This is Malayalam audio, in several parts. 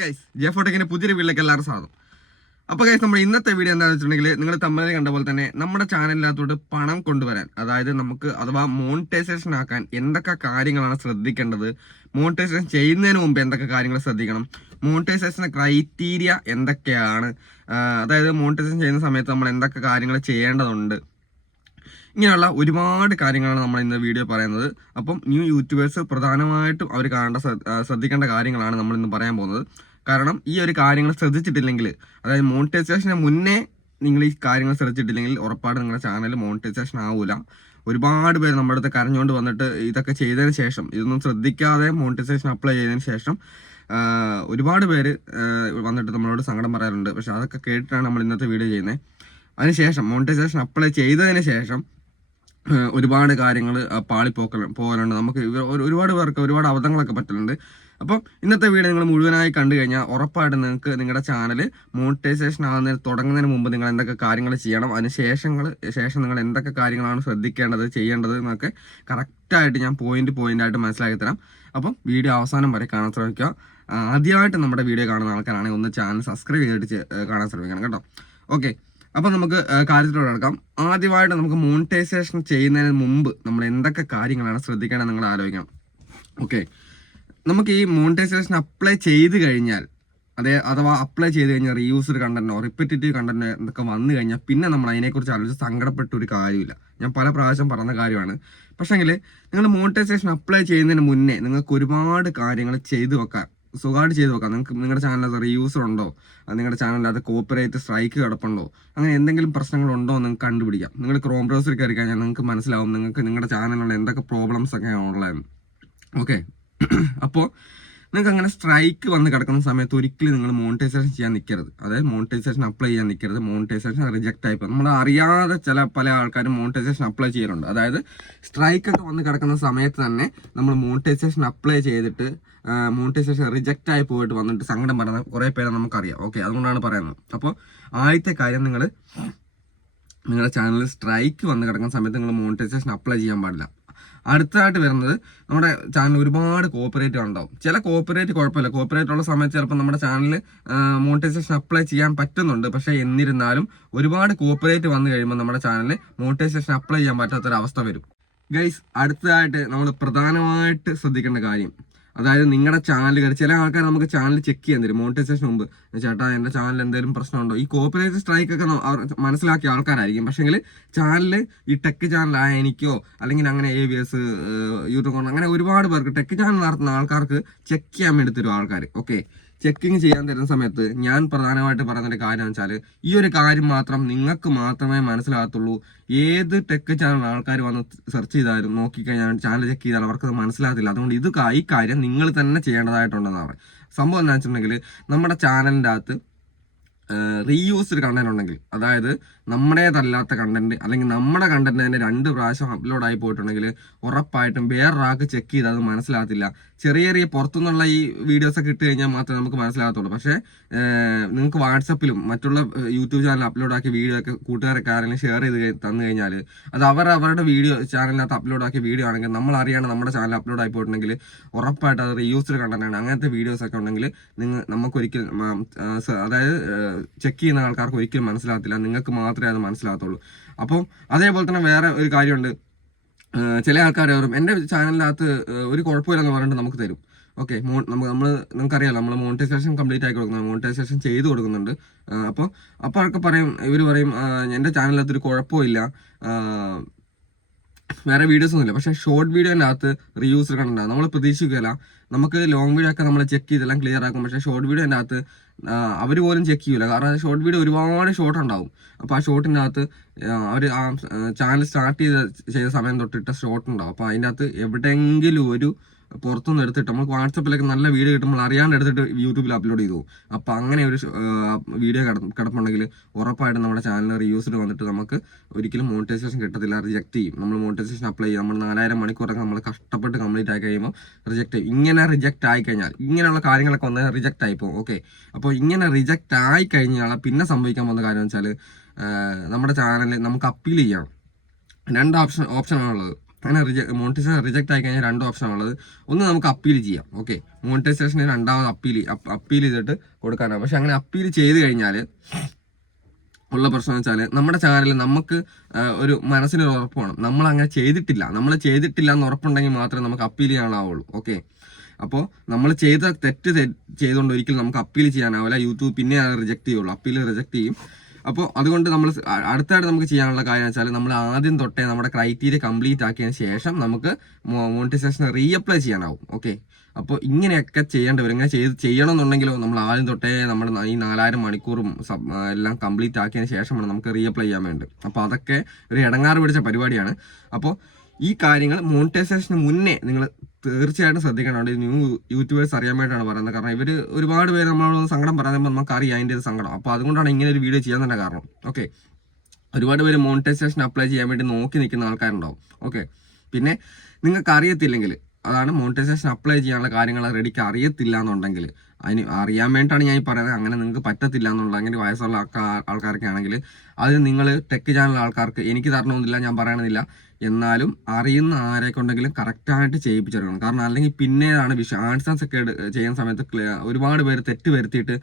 ഗൈസ് ജെ ഫോട്ടോക്കിന്റെ പുതിയൊരു വീട്ടിലേക്ക് എല്ലാവരും സ്വാഗതം. അപ്പോൾ ഗൈസ് നമ്മുടെ ഇന്നത്തെ വീഡിയോ എന്താണെന്ന് വെച്ചിട്ടുണ്ടെങ്കിൽ നിങ്ങൾ തമ്മിൽ കണ്ട പോലെ തന്നെ നമ്മുടെ ചാനലിനകത്തോട്ട് പണം കൊണ്ടുവരാൻ അതായത് നമുക്ക് അഥവാ മോണിറ്റൈസേഷൻ ആക്കാൻ എന്തൊക്കെ കാര്യങ്ങളാണ് ശ്രദ്ധിക്കേണ്ടത് മോണിറ്റൈസേഷൻ ചെയ്യുന്നതിന് മുമ്പ് എന്തൊക്കെ കാര്യങ്ങൾ ശ്രദ്ധിക്കണം മോണിറ്റൈസേഷൻ ക്രൈറ്റീരിയ എന്തൊക്കെയാണ് അതായത് മോണിറ്റൈസേഷൻ ചെയ്യുന്ന സമയത്ത് നമ്മൾ എന്തൊക്കെ കാര്യങ്ങൾ ചെയ്യേണ്ടതുണ്ട് ഇങ്ങനെയുള്ള ഒരുപാട് കാര്യങ്ങളാണ് നമ്മൾ ഇന്ന് വീഡിയോ പറയുന്നത്. അപ്പം ന്യൂ യൂട്യൂബേഴ്സ് പ്രധാനമായിട്ടും അവർ കാണേണ്ട ശ്രദ്ധിക്കേണ്ട കാര്യങ്ങളാണ് നമ്മൾ ഇന്ന് പറയാൻ പോകുന്നത്. കാരണം ഈ ഒരു കാര്യങ്ങൾ ശ്രദ്ധിച്ചിട്ടില്ലെങ്കിൽ അതായത് മോണിറ്റൈസേഷന് മുന്നേ നിങ്ങൾ ഈ കാര്യങ്ങൾ ശ്രദ്ധിച്ചിട്ടില്ലെങ്കിൽ ഉറപ്പായിട്ട് നിങ്ങളുടെ ചാനൽ മോണിറ്റൈസേഷൻ ആവില്ല ഒരുപാട് പേര് നമ്മുടെ അടുത്ത് കരഞ്ഞുകൊണ്ട് വന്നിട്ട് ഇതൊക്കെ ചെയ്തതിന് ശേഷം ഇതൊന്നും ശ്രദ്ധിക്കാതെ മോണിറ്റൈസേഷൻ അപ്ലൈ ചെയ്തതിന് ശേഷം ഒരുപാട് പേര് വന്നിട്ട് നമ്മളോട് സങ്കടം പറയാറുണ്ട്. പക്ഷെ അതൊക്കെ കേട്ടിട്ടാണ് നമ്മൾ ഇന്നത്തെ വീഡിയോ ചെയ്യുന്നത്. അതിനുശേഷം മോണിറ്റൈസേഷൻ അപ്ലൈ ചെയ്തതിന് ശേഷം ഒരുപാട് കാര്യങ്ങൾ പാളിപ്പോക്കൽ പോകലുണ്ട്. നമുക്ക് ഒരുപാട് പേർക്ക് ഒരുപാട് അബദ്ധങ്ങളൊക്കെ പറ്റലുണ്ട്. അപ്പം ഇന്നത്തെ വീഡിയോ നിങ്ങൾ മുഴുവനായി കണ്ടു കഴിഞ്ഞാൽ ഉറപ്പായിട്ട് നിങ്ങൾക്ക് നിങ്ങളുടെ ചാനൽ മോണിറ്റൈസേഷൻ ആകുന്നതിന് തുടങ്ങുന്നതിന് മുമ്പ് നിങ്ങൾ എന്തൊക്കെ കാര്യങ്ങൾ ചെയ്യണം അതിന് ശേഷങ്ങൾ ശേഷം നിങ്ങൾ എന്തൊക്കെ കാര്യങ്ങളാണ് ശ്രദ്ധിക്കേണ്ടത് ചെയ്യേണ്ടത് എന്നൊക്കെ കറക്റ്റായിട്ട് ഞാൻ പോയിന്റ് പോയിന്റ് ആയിട്ട് മനസ്സിലാക്കി തരാം. അപ്പം വീഡിയോ അവസാനം വരെ കാണാൻ ശ്രമിക്കുക. ആദ്യമായിട്ട് നമ്മുടെ വീഡിയോ കാണുന്ന ആൾക്കാരാണെങ്കിൽ ഒന്ന് ചാനൽ സബ്സ്ക്രൈബ് ചെയ്തിട്ട് കാണാൻ ശ്രമിക്കണം കേട്ടോ. ഓക്കെ അപ്പം നമുക്ക് കാര്യത്തിലൂടെ നടക്കാം. ആദ്യമായിട്ട് നമുക്ക് മോണിറ്റൈസേഷൻ ചെയ്യുന്നതിന് മുമ്പ് നമ്മൾ എന്തൊക്കെ കാര്യങ്ങളാണ് ശ്രദ്ധിക്കേണ്ടത് നിങ്ങൾ ആലോചിക്കണം. ഓക്കെ നമുക്ക് ഈ മോണിറ്റൈസേഷൻ അപ്ലൈ ചെയ്ത് കഴിഞ്ഞാൽ അതേ അഥവാ അപ്ലൈ ചെയ്ത് കഴിഞ്ഞാൽ റീയൂസ്ഡ് കണ്ടന്റോ റിപ്പറ്റേറ്റീവ് കണ്ടന്റോ എന്നൊക്കെ വന്നു കഴിഞ്ഞാൽ പിന്നെ നമ്മൾ അതിനെക്കുറിച്ച് ആലോചിച്ച് സങ്കടപ്പെട്ട ഒരു കാര്യമില്ല. ഞാൻ പല പ്രാവശ്യം പറഞ്ഞ കാര്യമാണ്. പക്ഷേങ്കിൽ നിങ്ങൾ മോണിറ്റൈസേഷൻ അപ്ലൈ ചെയ്യുന്നതിന് മുന്നേ നിങ്ങൾക്ക് ഒരുപാട് കാര്യങ്ങൾ ചെയ്തു വെക്കാൻ സുഖമായിട്ട് ചെയ്ത് നോക്കാം നിങ്ങൾക്ക് നിങ്ങളുടെ ചാനലിനകത്ത് റീയൂസർ ഉണ്ടോ? നിങ്ങളുടെ ചാനലിനകത്ത് കോപ്പറേറ്റ് സ്ട്രൈക്ക് കിടപ്പുണ്ടോ? അങ്ങനെ എന്തെങ്കിലും പ്രശ്നങ്ങളുണ്ടോ നിങ്ങൾക്ക് കണ്ടുപിടിക്കാം. നിങ്ങൾ ക്രോം ബ്രൗസർ കയറി കഴിഞ്ഞാൽ നിങ്ങൾക്ക് മനസ്സിലാവും നിങ്ങൾക്ക് നിങ്ങളുടെ ചാനലിലുള്ള എന്തൊക്കെ പ്രോബ്ലംസ് ഒക്കെയാണ് ഉള്ളതെന്ന്. ഓക്കെ അപ്പോൾ നിങ്ങൾക്ക് അങ്ങനെ സ്ട്രൈക്ക് വന്ന് കിടക്കുന്ന സമയത്ത് ഒരിക്കലും നിങ്ങൾ മോണിറ്റൈസേഷൻ ചെയ്യാൻ നിൽക്കരുത് അതായത് മോണിറ്റൈസേഷൻ അപ്ലൈ ചെയ്യാൻ നിൽക്കരുത് മോണിറ്റൈസേഷൻ റിജക്റ്റ് ആയിപ്പോൾ നമ്മൾ അറിയാതെ ചില പല ആൾക്കാരും മോണിറ്റൈസേഷൻ അപ്ലൈ ചെയ്യാറുണ്ട് അതായത് സ്ട്രൈക്ക് ഒക്കെ വന്ന് കിടക്കുന്ന സമയത്ത് തന്നെ നമ്മൾ മോണിറ്റൈസേഷൻ അപ്ലൈ ചെയ്തിട്ട് മോണിറ്റൈസേഷൻ റിജക്റ്റ് ആയി പോയിട്ട് വന്നിട്ട് സങ്കടം പറയുന്ന കുറേ പേരെ നമുക്കറിയാം. ഓക്കെ അതുകൊണ്ടാണ് പറയുന്നത്. അപ്പോൾ ആദ്യത്തെ കാര്യം നിങ്ങൾ നിങ്ങളുടെ ചാനലിൽ സ്ട്രൈക്ക് വന്ന് കിടക്കുന്ന സമയത്ത് നിങ്ങൾ മോണിറ്റൈസേഷൻ അപ്ലൈ ചെയ്യാൻ പാടില്ല. അടുത്തതായിട്ട് വരുന്നത് നമ്മുടെ ചാനൽ ഒരുപാട് കോപ്പറേറ്റ് ഉണ്ടാവും. ചില കോപ്പറേറ്റ് കുഴപ്പമില്ല. കോപ്പറേറ്റ് ഉള്ള സമയത്ത് ചിലപ്പോൾ നമ്മുടെ ചാനൽ മോണിറ്റൈസേഷൻ അപ്ലൈ ചെയ്യാൻ പറ്റുന്നുണ്ട്. പക്ഷേ എന്നിരുന്നാലും ഒരുപാട് കോപ്പറേറ്റ് വന്നു കഴിയുമ്പോൾ നമ്മുടെ ചാനലിൽ മോണിറ്റൈസേഷൻ അപ്ലൈ ചെയ്യാൻ പറ്റാത്തൊരവസ്ഥ വരും. ഗൈസ് അടുത്തതായിട്ട് നമ്മൾ പ്രധാനമായിട്ട് ശ്രദ്ധിക്കേണ്ട കാര്യം. അതായത് നിങ്ങളുടെ ചാനലുകൾ ചില ആൾക്കാർ നമുക്ക് ചാനൽ ചെക്ക് ചെയ്യാൻ തരും. മോണിറ്റൈസേഷൻ മുമ്പ്. ചേട്ടാ എന്റെ ചാനൽ എന്തെങ്കിലും പ്രശ്നമുണ്ടോ? ഈ കോപ്പറേറ്റ് സ്ട്രൈക്ക് ഒക്കെ മനസ്സിലാക്കിയ ആൾക്കാരായിരിക്കും. പക്ഷേങ്കിൽ ചാനൽ ഈ ടെക് ചാനലായ എനിക്കോ അല്ലെങ്കിൽ അങ്ങനെ എ വി എസ് യൂട്യൂബ് അങ്ങനെ ഒരുപാട് പേർക്ക് ടെക് ചാനൽ നടത്തുന്ന ആൾക്കാർക്ക് ചെക്ക് ചെയ്യാൻ വേണ്ടി തരും ആൾക്കാർ ഓക്കെ ചെക്കിങ് ചെയ്യാൻ തരുന്ന സമയത്ത് ഞാൻ പ്രധാനമായിട്ട് പറയുന്ന ഒരു കാര്യം വെച്ചാൽ ഈ ഒരു കാര്യം മാത്രം നിങ്ങൾക്ക് മാത്രമേ മനസ്സിലാകത്തുള്ളൂ. ഏത് ടെക് ചാനൽ ആൾക്കാർ വന്ന് സെർച്ച് ചെയ്താലും നോക്കിക്കഴിഞ്ഞാൽ ചാനൽ ചെക്ക് ചെയ്താൽ അവർക്ക് മനസ്സിലാകത്തില്ല. അതുകൊണ്ട് ഇത് ഈ കാര്യം നിങ്ങൾ തന്നെ ചെയ്യേണ്ടതായിട്ടുണ്ടെന്നാണ് സംഭവം എന്താ വെച്ചിട്ടുണ്ടെങ്കിൽ നമ്മുടെ ചാനലിന്റെ അകത്ത് റീയൂസ്ഡ് കണ്ടന്റ് ഉണ്ടെങ്കിൽ അതായത് നമ്മുടേതല്ലാത്ത കണ്ടന്റ് അല്ലെങ്കിൽ നമ്മുടെ കണ്ടന്റ് തന്നെ രണ്ട് പ്രാവശ്യം അപ്ലോഡ് ആയി പോയിട്ടുണ്ടെങ്കിൽ ഉറപ്പായിട്ടും വേറൊരാൾക്ക് ചെക്ക് ചെയ്താൽ അത് മനസ്സിലാകത്തില്ല. ചെറിയ ചെറിയ പുറത്തുനിന്നുള്ള ഈ വീഡിയോസ് ഒക്കെ ഇട്ട് കഴിഞ്ഞാൽ മാത്രമേ നമുക്ക് മനസ്സിലാകത്തുള്ളൂ. പക്ഷേ നിങ്ങൾക്ക് വാട്സപ്പിലും മറ്റുള്ള യൂട്യൂബ് ചാനൽ അപ്ലോഡ് ആക്കിയ വീഡിയോ ഒക്കെ കൂട്ടുകാരൊക്കെ ആരെങ്കിലും ഷെയർ ചെയ്ത് തന്നു കഴിഞ്ഞാൽ അത് അവർ അവരുടെ വീഡിയോ ചാനലിനകത്ത് അപ്ലോഡ് ആക്കിയ വീഡിയോ ആണെങ്കിൽ നമ്മൾ അറിയാണ്ട് നമ്മുടെ ചാനൽ അപ്ലോഡ് ആയി പോയിട്ടുണ്ടെങ്കിൽ ഉറപ്പായിട്ട് അത് റീയൂസ്ഡ് കണ്ടന്റാണ് അങ്ങനത്തെ വീഡിയോസ് ഒക്കെ ഉണ്ടെങ്കിൽ നിങ്ങൾ നമുക്കൊരിക്കലും അതായത് ചെക്ക് ചെയ്യുന്ന ആൾക്കാർക്ക് ഒരിക്കലും മനസ്സിലാകത്തില്ല. നിങ്ങൾക്ക് മാത്രമേ അത് മനസ്സിലാകത്തുള്ളൂ. അപ്പം അതേപോലെ തന്നെ വേറെ ഒരു കാര്യമുണ്ട്. ചില ആൾക്കാർ പറയും എന്റെ ചാനലിനകത്ത് ഒരു കുഴപ്പമില്ലെന്ന് പറഞ്ഞിട്ട് നമുക്ക് തരും. ഓക്കെ മോ നമുക്ക് നമ്മൾ നിങ്ങൾക്കറിയാലോ നമ്മൾ മോണിറ്റൈസേഷൻ കംപ്ലീറ്റ് ആയി കൊടുക്കുന്നത് മോണിറ്റൈസേഷൻ ചെയ്ത് കൊടുക്കുന്നുണ്ട്. അപ്പോൾ അപ്പോൾ ആൾക്ക് പറയും ഇവർ പറയും എന്റെ ചാനലിനകത്ത് ഒരു കുഴപ്പമില്ല. വേറെ വീഡിയോസ് ഒന്നുമില്ല. പക്ഷേ ഷോർട്ട് വീഡിയോന്റെ അകത്ത് റീയൂസ് കണ്ടാണ് നമ്മൾ പ്രതീക്ഷിക്കുകയില്ല. നമുക്ക് ലോങ് വീഡിയോ ഒക്കെ നമ്മൾ ചെക്ക് ചെയ്തെല്ലാം ക്ലിയർ ആക്കും. പക്ഷേ ഷോർട്ട് വീഡിയോന്റെ അകത്ത് അവർ പോലും ചെക്ക് ചെയ്യൂല. കാരണം ഷോർട്ട് വീഡിയോ ഒരുപാട് ഷോർട്ട് ഉണ്ടാവും. അപ്പോൾ ആ ഷോർട്ടിന്റെ അകത്ത് അവർ ആ ചാനൽ സ്റ്റാർട്ട് ചെയ്ത ചെയ്ത സമയം തൊട്ടിട്ട ഷോർട്ട് ഉണ്ടാവും. അപ്പോൾ അതിന്റെ അകത്ത് എവിടെയെങ്കിലും ഒരു പുറത്തുനിന്ന് എടുത്തിട്ട് നമുക്ക് വാട്സപ്പിലൊക്കെ നല്ല വീഡിയോ കിട്ടുമ്പോൾ അറിയാണ്ട് എടുത്തിട്ട് യൂട്യൂബിൽ അപ്ലോഡ് ചെയ്തു. അപ്പോൾ അങ്ങനെ ഒരു വീഡിയോ കിട കിടപ്പുണ്ടെങ്കിൽ ഉറപ്പായിട്ടും നമ്മുടെ ചാനൽ റിയൂസിഡ് വന്നിട്ട് നമുക്ക് ഒരിക്കലും മോണിറ്റൈസേഷൻ കിട്ടത്തില്ല റിജക്ട് ചെയ്യും. നമ്മൾ മോണിറ്റൈസേഷൻ അപ്ലൈ ചെയ്യും. നമ്മൾ നാലായിരം മണിക്കൂറൊക്കെ നമ്മൾ കഷ്ടപ്പെട്ട് കംപ്ലീറ്റ് ആയി കഴിയുമ്പോൾ റിജക്ട് ചെയ്യും. ഇങ്ങനെ റിജക്റ്റ് ആയി കഴിഞ്ഞാൽ ഇങ്ങനെയുള്ള കാര്യങ്ങളൊക്കെ വന്ന് റിജക്റ്റ് ആയി പോകും. ഓക്കെ അപ്പോൾ ഇങ്ങനെ റിജക്റ്റ് ആയി കഴിഞ്ഞാൽ പിന്നെ സംഭവിക്കാൻ പോകുന്ന കാര്യം വെച്ചാൽ നമ്മുടെ ചാനലിൽ നമുക്ക് അപ്പീൽ ചെയ്യാം. രണ്ട് ഓപ്ഷൻ ഓപ്ഷനാണുള്ളത് അങ്ങനെ റിജക്ട് മോണിറ്റൈസേഷൻ റിജക്ട് ആയി കഴിഞ്ഞാൽ രണ്ട് ഓപ്ഷൻ ഉള്ളത്. ഒന്ന് നമുക്ക് അപ്പീൽ ചെയ്യാം. ഓക്കെ മോണിറ്റൈസേഷന് രണ്ടാമത് അപ്പീൽ അപ്പീൽ ചെയ്തിട്ട് കൊടുക്കാനാണ്. പക്ഷെ അങ്ങനെ അപ്പീൽ ചെയ്ത് കഴിഞ്ഞാൽ ഉള്ള പ്രശ്നം വെച്ചാൽ നമ്മുടെ ചാനലിൽ നമുക്ക് ഒരു മനസ്സിനൊരു ഉറപ്പ് വേണം. നമ്മൾ അങ്ങനെ ചെയ്തിട്ടില്ല. നമ്മൾ ചെയ്തിട്ടില്ല എന്ന് ഉറപ്പുണ്ടെങ്കിൽ മാത്രമേ നമുക്ക് അപ്പീൽ ചെയ്യാനാവുള്ളൂ ഓക്കെ അപ്പോൾ നമ്മൾ ചെയ്ത തെറ്റ് ചെയ്തുകൊണ്ട് ഒരിക്കലും നമുക്ക് അപ്പീൽ ചെയ്യാനാവില്ല. യൂട്യൂബ് പിന്നെ അത് റിജക്ട് ചെയ്യുള്ളൂ. അപ്പീൽ റിജക്ട് ചെയ്യും. അപ്പോൾ അതുകൊണ്ട് നമ്മൾ അടുത്തായിട്ട് നമുക്ക് ചെയ്യാനുള്ള കാര്യം വെച്ചാൽ നമ്മൾ ആദ്യം തൊട്ടേ നമ്മുടെ ക്രൈറ്റീരിയ കംപ്ലീറ്റ് ആക്കിയതിന് ശേഷം നമുക്ക് മോണിറ്റൈസേഷൻ റീഅപ്ലൈ ചെയ്യാനാവും. ഓക്കെ അപ്പോൾ ഇങ്ങനെയൊക്കെ ചെയ്യേണ്ടി വരും. ഇങ്ങനെ ചെയ്ത് ചെയ്യണമെന്നുണ്ടെങ്കിലോ നമ്മൾ ആദ്യം തൊട്ടേ നമ്മുടെ ഈ നാലായിരം മണിക്കൂറും എല്ലാം കംപ്ലീറ്റ് ആക്കിയതിന് ശേഷമാണ് നമുക്ക് റീഅപ്ലൈ ചെയ്യാൻ വേണ്ടി. അപ്പോൾ അതൊക്കെ ഒരു ഇടങ്ങാറ് പിടിച്ച പരിപാടിയാണ്. അപ്പോൾ ഈ കാര്യങ്ങൾ മോണിറ്റൈസേഷന് മുന്നേ നിങ്ങൾ തീർച്ചയായിട്ടും ശ്രദ്ധിക്കണം. അവിടെ ന്യൂ യൂട്യൂബേഴ്സ് അറിയാൻ വേണ്ടിയിട്ടാണ് പറയുന്നത്. കാരണം ഇവർ ഒരുപാട് പേര് നമ്മളോട് സങ്കടം പറയുമ്പോൾ നമുക്ക് അറിയാം അതിന്റെ ഒരു സങ്കടം. അപ്പോൾ അതുകൊണ്ടാണ് ഇങ്ങനെ ഒരു വീഡിയോ ചെയ്യാൻ തന്നെ കാരണം. ഓക്കെ ഒരുപാട് പേര് മോണിറ്റൈസേഷൻ അപ്ലൈ ചെയ്യാൻ വേണ്ടി നോക്കി നിൽക്കുന്ന ആൾക്കാരുണ്ടാവും. ഓക്കെ പിന്നെ നിങ്ങൾക്ക് അറിയത്തില്ലെങ്കിൽ അതാണ് മോണിറ്റൈസേഷൻ അപ്ലൈ ചെയ്യാനുള്ള കാര്യങ്ങൾ റെഡിക്ക് അറിയത്തില്ല എന്നുണ്ടെങ്കിൽ അതിന് അറിയാൻ വേണ്ടിയിട്ടാണ് ഞാൻ ഈ പറയുന്നത്. അങ്ങനെ നിങ്ങൾക്ക് പറ്റത്തില്ല എന്നുണ്ടെങ്കിൽ വയസ്സുള്ള ആൾക്കാർ ആൾക്കാരൊക്കെ ആണെങ്കിൽ അതിന് നിങ്ങൾ ടെക് ചാനൽ ആൾക്കാർക്ക് എനിക്ക് തരണമെന്നില്ല ഞാൻ പറയണമെന്നില്ല. എന്നാലും അറിയുന്ന ആരെ കൊണ്ടെങ്കിലും കറക്റ്റായിട്ട് ചെയ്യിപ്പിച്ചെടുക്കണം. കാരണം അല്ലെങ്കിൽ പിന്നീടാണ് വിഷയം ആൻസേഴ്സ് ഒക്കെ എടു- ചെയ്യുന്ന സമയത്ത് ഒരുപാട് പേര് തെറ്റ് വരുത്തിയിട്ട്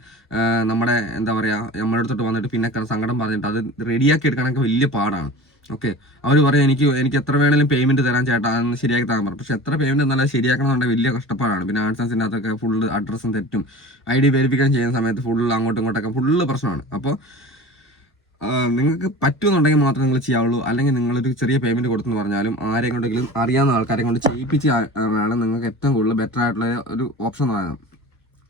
നമ്മുടെ എന്താ പറയുക നമ്മുടെ അടുത്തോട്ട് വന്നിട്ട് പിന്നെ സങ്കടം പറഞ്ഞിട്ട് അത് റെഡിയാക്കി എടുക്കാനൊക്കെ വലിയ പാടാണ്. ഓക്കെ. അവർ പറയും എനിക്ക് എനിക്ക് എത്ര വേണേലും പേയ്മെന്റ് തരാൻ ചേട്ടാ അതൊന്ന് ശരിയാക്കി തരാൻ പറഞ്ഞു. പക്ഷെ എത്ര പേയ്മെന്റ് എന്നാലും ശരിയാക്കണമെന്നുണ്ടെങ്കിൽ വലിയ കഷ്ടപ്പാടാണ്. പിന്നെ ആൻസേഴ്സിന്റെ അകത്തൊക്കെ ഫുള്ള് അഡ്രസ്സും തെറ്റും. ഐ ഡി വെരിഫിക്കേഷൻ ചെയ്യുന്ന സമയത്ത് ഫുള്ള് അങ്ങോട്ടും ഇങ്ങോട്ടൊക്കെ ഫുള്ള് പ്രശ്നമാണ്. അപ്പോൾ നിങ്ങൾക്ക് പറ്റുമെന്നുണ്ടെങ്കിൽ മാത്രമേ നിങ്ങൾ ചെയ്യാവുള്ളൂ. അല്ലെങ്കിൽ നിങ്ങളൊരു ചെറിയ പേയ്മെന്റ് കൊടുത്തെന്ന് പറഞ്ഞാലും ആരെയും കൊണ്ടെങ്കിലും അറിയാവുന്ന ആൾക്കാരെ കൊണ്ട് ചെയ്യിപ്പിച്ച് ആണ് നിങ്ങൾക്ക് ഏറ്റവും കൂടുതൽ ബെറ്റർ ആയിട്ടുള്ള ഒരു ഓപ്ഷൻ എന്ന് പറയുന്നത്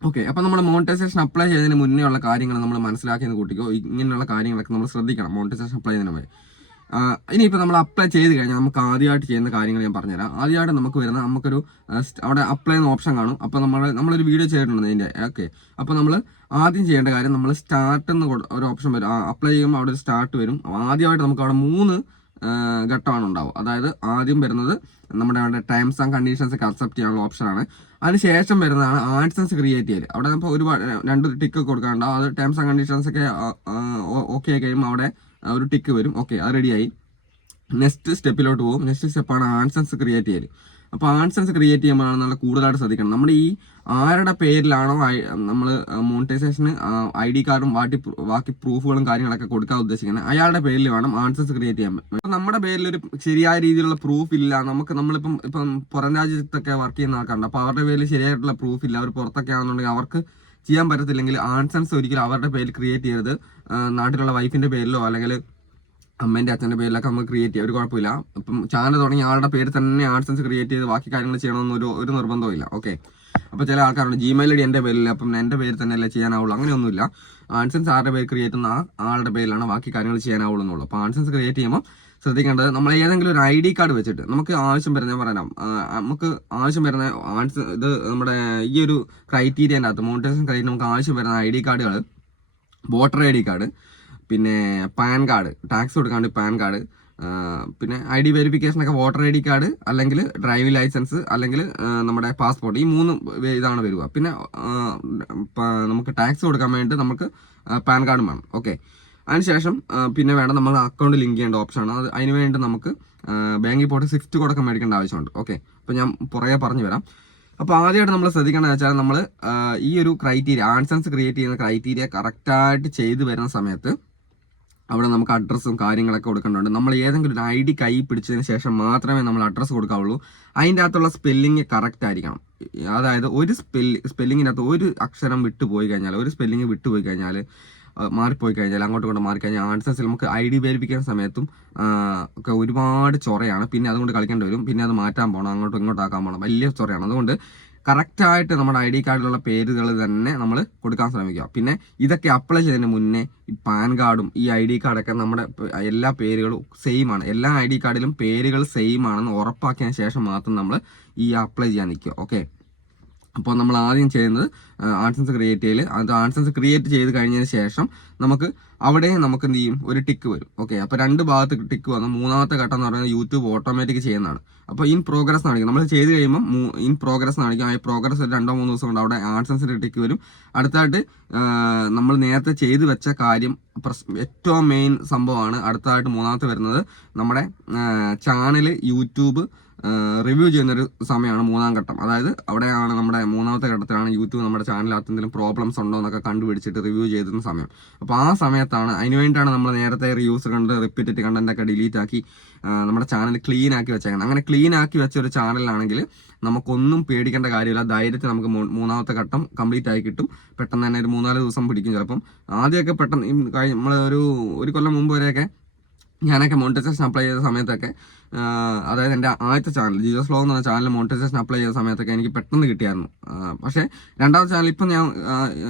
ഓക്കെ. അപ്പോൾ നമ്മുടെ മോണിറ്റൈസേഷൻ അപ്ലൈ ചെയ്യുന്നതിന് മുന്നേ ഉള്ള കാര്യങ്ങൾ നമ്മൾ മനസ്സിലാക്കിയെന്ന് കൂട്ടിക്കോ. ഇങ്ങനെയുള്ള കാര്യങ്ങളൊക്കെ നമ്മൾ ശ്രദ്ധിക്കണം മോണിറ്റൈസേഷൻ അപ്ലൈ ചെയ്യുന്നതിന് മുമ്പേ ഇനിയിപ്പോൾ നമ്മൾ അപ്ലൈ ചെയ്ത് കഴിഞ്ഞാൽ നമുക്ക് ആദ്യമായിട്ട് ചെയ്യുന്ന കാര്യങ്ങൾ ഞാൻ പറഞ്ഞുതരാം. ആദ്യമായിട്ട് നമുക്ക് വരുന്ന നമുക്കൊരു അവിടെ അപ്ലൈ എന്ന ഓപ്ഷൻ കാണും. അപ്പോൾ നമ്മൾ നമ്മളൊരു വീഡിയോ ചെയ്തിട്ടുണ്ട് അതിന്റെ ഓക്കെ അപ്പോൾ നമ്മൾ ആദ്യം ചെയ്യേണ്ട കാര്യം നമ്മൾ സ്റ്റാർട്ട് എന്ന് ഒരു ഓപ്ഷൻ വരും. അപ്ലൈ ചെയ്യുമ്പോൾ അവിടെ ഒരു സ്റ്റാർട്ട് വരും. ആദ്യമായിട്ട് നമുക്ക് അവിടെ മൂന്ന് ഘട്ടമാണ് ഉണ്ടാവും അതായത് ആദ്യം വരുന്നത് നമ്മുടെ അവിടെ ടൈംസ് ആൻഡ് കണ്ടീഷൻസ് ഒക്കെ അക്സെപ്റ്റ് ചെയ്യാനുള്ള ഓപ്ഷനാണ് അതിനുശേഷം വരുന്നതാണ് ആഡ്സൻസ് ക്രിയേറ്റ് ചെയ്യൽ അവിടെ ഇപ്പോൾ ഒരുപാട് രണ്ട് ടിക്ക് കൊടുക്കാനുണ്ടാവും അത് ടൈംസ് ആൻഡ് കണ്ടീഷൻസ് ഒക്കെ ഓക്കെ ആയി കഴിയുമ്പോൾ അവിടെ ഒരു ടിക്ക് വരും. ഓക്കെ അത് റെഡിയായി നെക്സ്റ്റ് സ്റ്റെപ്പിലോട്ട് പോകും. നെക്സ്റ്റ് സ്റ്റെപ്പാണ് ആൻസൻസ് ക്രിയേറ്റ് ചെയ്യൽ അപ്പോൾ ആൻസൻസ് ക്രിയേറ്റ് ചെയ്യുമ്പോഴാണ് നമ്മൾ കൂടുതലായിട്ട് ശ്രദ്ധിക്കണം. നമ്മുടെ ഈ ആരുടെ പേരിലാണോ നമ്മൾ മോണിറ്റൈസേഷന് ഐ ഡി കാർഡും ബാക്കി ബാക്കി പ്രൂഫുകളും കാര്യങ്ങളൊക്കെ കൊടുക്കാൻ ഉദ്ദേശിക്കുന്നത് അയാളുടെ പേരിൽ വേണം ആൻസൻസ് ക്രിയേറ്റ് ചെയ്യാൻ. ഇപ്പം നമ്മുടെ പേരിൽ ഒരു ശരിയായ രീതിയിലുള്ള പ്രൂഫ് ഇല്ല. നമുക്ക് നമ്മളിപ്പം ഇപ്പം പുറം രാജ്യത്തൊക്കെ വർക്ക് ചെയ്യുന്ന ആൾക്കാരുണ്ട്. അപ്പോൾ അവരുടെ പേരിൽ ശരിയായിട്ടുള്ള പ്രൂഫ് ഇല്ല. അവർ പുറത്തൊക്കെ ആണെന്നുണ്ടെങ്കിൽ അവർക്ക് ചെയ്യാൻ പറ്റത്തില്ലെങ്കിൽ ആൻസൻസ് ഒരിക്കലും അവരുടെ പേരിൽ ക്രിയേറ്റ് ചെയ്യരുത്. നാട്ടിലുള്ള വൈഫിന്റെ പേരിലോ അല്ലെങ്കിൽ അമ്മേന്റെ അച്ഛന്റെ പേരിലൊക്കെ നമുക്ക് ക്രിയേറ്റ് ചെയ്യാം. ഒരു കുഴപ്പമില്ല. അപ്പം ചാനൽ തുടങ്ങി ആളുടെ പേര് തന്നെ ആഡ്സൻസ് ക്രിയേറ്റ് ചെയ്ത് ബാക്കി കാര്യങ്ങൾ ചെയ്യണമെന്ന് ഒരു ഒരു നിർബന്ധവും ഇല്ല. ഓക്കെ അപ്പോൾ ചില ആൾക്കാരുണ്ട്. ജിമെയിൽ ഐ ഡി എന്റെ പേരിൽ അപ്പം എന്റെ പേര് തന്നെ അല്ലേ ചെയ്യാനാവുള്ളൂ. അങ്ങനെയൊന്നുമില്ല. ആഡ്സൻസ് ആരുടെ പേര് ക്രിയേറ്റ് ചെയ്യുന്ന ആളുടെ പേരിലാണ് ബാക്കി കാര്യങ്ങൾ ചെയ്യാനാവുള്ളൂ എന്നുള്ളൂ. അപ്പോൾ ആഡ്സൻസ് ക്രിയേറ്റ് ചെയ്യുമ്പോൾ ശ്രദ്ധിക്കേണ്ടത് നമ്മൾ ഏതെങ്കിലും ഒരു ഐ ഡി കാർഡ് വെച്ചിട്ട് നമുക്ക് ആവശ്യം വരുന്ന പറയാം നമുക്ക് ആവശ്യം വരുന്ന ആൺസ് ഇത് നമ്മുടെ ഈ ഒരു ക്രൈറ്റീരിയന്റെ അകത്ത് മോണിറ്റൈസേഷൻ ക്രൈറ്റീരിയ നമുക്ക് ആവശ്യം വരുന്ന ഐ ഡി കാർഡുകൾ വോട്ടർ ഐ ഡി കാർഡ് പിന്നെ പാൻ കാർഡ് ടാക്സ് കൊടുക്കാണ്ട് പാൻ കാർഡ് പിന്നെ ഐ ഡി വെരിഫിക്കേഷനൊക്കെ വോട്ടർ ഐ ഡി കാർഡ് അല്ലെങ്കിൽ ഡ്രൈവിംഗ് ലൈസൻസ് അല്ലെങ്കിൽ നമ്മുടെ പാസ്പോർട്ട് ഈ മൂന്ന് ഇതാണ് വരിക. പിന്നെ നമുക്ക് ടാക്സ് കൊടുക്കാൻ വേണ്ടിയിട്ട് നമുക്ക് പാൻ കാർഡും വേണം. ഓക്കെ. അതിനുശേഷം പിന്നെ വേണം നമ്മൾ അക്കൗണ്ട് ലിങ്ക് ചെയ്യേണ്ട ഓപ്ഷനാണ് അത് അതിന് വേണ്ടി നമുക്ക് ബാങ്കിൽ പോയിട്ട് സ്വിഫ്റ്റ് കൊടുക്കാൻ മേടിക്കേണ്ട ആവശ്യമുണ്ട്. ഓക്കെ അപ്പോൾ ഞാൻ പുറകെ പറഞ്ഞു വരാം അപ്പോൾ ആദ്യമായിട്ട് നമ്മൾ ശ്രദ്ധിക്കേണ്ടത് വെച്ചാൽ നമ്മൾ ഈ ഒരു ക്രൈറ്റീരിയ ആൻസൻസ് ക്രിയേറ്റ് ചെയ്യുന്ന ക്രൈറ്റീരിയ കറക്റ്റായിട്ട് ചെയ്തു വരുന്ന സമയത്ത് അവിടെ നമുക്ക് അഡ്രസ്സും കാര്യങ്ങളൊക്കെ കൊടുക്കേണ്ടതുണ്ട്. നമ്മൾ ഏതെങ്കിലും ഒരു ഐ ഡി കൈ പിടിച്ചതിന് ശേഷം മാത്രമേ നമ്മൾ അഡ്രസ്സ് കൊടുക്കാവുള്ളൂ. അതിന്റെ അകത്തുള്ള സ്പെല്ലിങ് കറക്റ്റ് ആയിരിക്കണം. അതായത് ഒരു സ്പെല്ലി സ്പെല്ലിങ്ങിനകത്ത് ഒരു അക്ഷരം വിട്ടുപോയി കഴിഞ്ഞാൽ ഒരു സ്പെല്ലിങ് വിട്ടുപോയി കഴിഞ്ഞാൽ മാറിപ്പോയി കഴിഞ്ഞാൽ അങ്ങോട്ടും ഇങ്ങോട്ടും മാറിക്കഴിഞ്ഞാൽ ആൻസേഴ്സിൽ നമുക്ക് ഐ ഡി വെരിഫിക്കുന്ന സമയത്തും ഒക്കെ ഒരുപാട് ചൊറയാണ്. പിന്നെ അതുകൊണ്ട് കളിക്കേണ്ടി വരും. പിന്നെ അത് മാറ്റാൻ പോകണം അങ്ങോട്ടും ഇങ്ങോട്ടും ആക്കാൻ പോകണം വലിയ ചൊറയാണ്. അതുകൊണ്ട് കറക്റ്റായിട്ട് നമ്മുടെ ഐ ഡി കാർഡിലുള്ള പേരുകൾ തന്നെ നമ്മൾ കൊടുക്കാൻ ശ്രമിക്കുക. പിന്നെ ഇതൊക്കെ അപ്ലൈ ചെയ്തതിന് മുന്നേ ഈ പാൻ കാർഡും ഈ ഐ ഡി കാർഡൊക്കെ നമ്മുടെ എല്ലാ പേരുകളും സെയിം ആണ്. എല്ലാ ഐ ഡി കാർഡിലും പേരുകൾ സെയിം ആണെന്ന് ഉറപ്പാക്കിയതിന് ശേഷം മാത്രം നമ്മൾ ഈ അപ്ലൈ ചെയ്യാൻ നിൽക്കുക. ഓക്കെ അപ്പോൾ നമ്മൾ ആദ്യം ചെയ്യുന്നത് ആൺസെൻസ് ക്രിയേറ്റ് ചെയ്യൽ അത് ആൺസെൻസ് ക്രിയേറ്റ് ചെയ്ത് കഴിഞ്ഞതിന് ശേഷം നമുക്ക് അവിടെ നമുക്ക് എന്ത് ചെയ്യും? ഒരു ടിക്ക് വരും. ഓക്കെ അപ്പോൾ രണ്ട് ഭാഗത്ത് ടിക്ക് വന്നു. മൂന്നാമത്തെ ഘട്ടം എന്ന് പറയുന്നത് യൂട്യൂബ് ഓട്ടോമാറ്റിക് ചെയ്യുന്നതാണ്. അപ്പോൾ ഇൻ പ്രോഗ്രസ് കാണിക്കും. നമ്മൾ ചെയ്ത് കഴിയുമ്പോൾ ഇൻ പ്രോഗ്രസ് കാണിക്കും. ആ പ്രോഗ്രസ് ഒരു രണ്ടോ മൂന്നോ ദിവസം കൊണ്ട് അവിടെ ആൺസെൻസിന്റെ ടിക്ക് വരും. അടുത്തായിട്ട് നമ്മൾ നേരത്തെ ചെയ്തു വെച്ച കാര്യം ഏറ്റവും മെയിൻ സംഭവമാണ് അടുത്തായിട്ട് മൂന്നാമത്തെ വരുന്നത് നമ്മുടെ ചാനൽ യൂട്യൂബ് റിവ്യൂ ചെയ്യുന്നൊരു സമയമാണ് മൂന്നാം ഘട്ടം. അതായത് അവിടെയാണ് നമ്മുടെ മൂന്നാമത്തെ ഘട്ടത്തിലാണ് യൂട്യൂബ് നമ്മുടെ ചാനലിനകത്ത് എന്തെങ്കിലും പ്രോബ്ലംസ് ഉണ്ടോ എന്നൊക്കെ കണ്ടുപിടിച്ചിട്ട് റിവ്യൂ ചെയ്തിരുന്ന സമയം. അപ്പോൾ ആ സമയത്താണ് അതിന് വേണ്ടിയിട്ടാണ് നമ്മൾ നേരത്തെ റിവ്യൂസ് കണ്ട് റിപ്പീറ്റഡ് കണ്ടന്റ് ഒക്കെ ഡിലീറ്റ് ആക്കി നമ്മുടെ ചാനൽ ക്ലീൻ ആക്കി വെച്ചേക്കുന്നത്. അങ്ങനെ ക്ലീൻ ആക്കി വെച്ച ഒരു ചാനലാണെങ്കിൽ നമുക്കൊന്നും പേടിക്കേണ്ട കാര്യമില്ല. ധൈര്യത്തിൽ നമുക്ക് മൂന്നാമത്തെ ഘട്ടം കംപ്ലീറ്റ് ആയി കിട്ടും. പെട്ടെന്ന് തന്നെ ഒരു മൂന്നാൽ ദിവസം പിടിക്കും ചിലപ്പം. ആദ്യമൊക്കെ പെട്ടെന്ന് നമ്മൾ ഒരു ഒരു കൊല്ലം മുമ്പ് വരെയൊക്കെ ഞാനൊക്കെ മോണിറ്റൈസേഷൻ അപ്ലൈ ചെയ്ത സമയത്തൊക്കെ അതായത് എന്റെ ആദ്യത്തെ ചാനൽ ജീസസ് ഫ്ലോ എന്ന് പറഞ്ഞ ചാനൽ മോണിറ്റൈസേഷൻ അപ്ലൈ ചെയ്ത സമയത്തൊക്കെ എനിക്ക് പെട്ടെന്ന് കിട്ടിയായിരുന്നു. പക്ഷേ രണ്ടാമത്തെ ചാനൽ ഇപ്പം ഞാൻ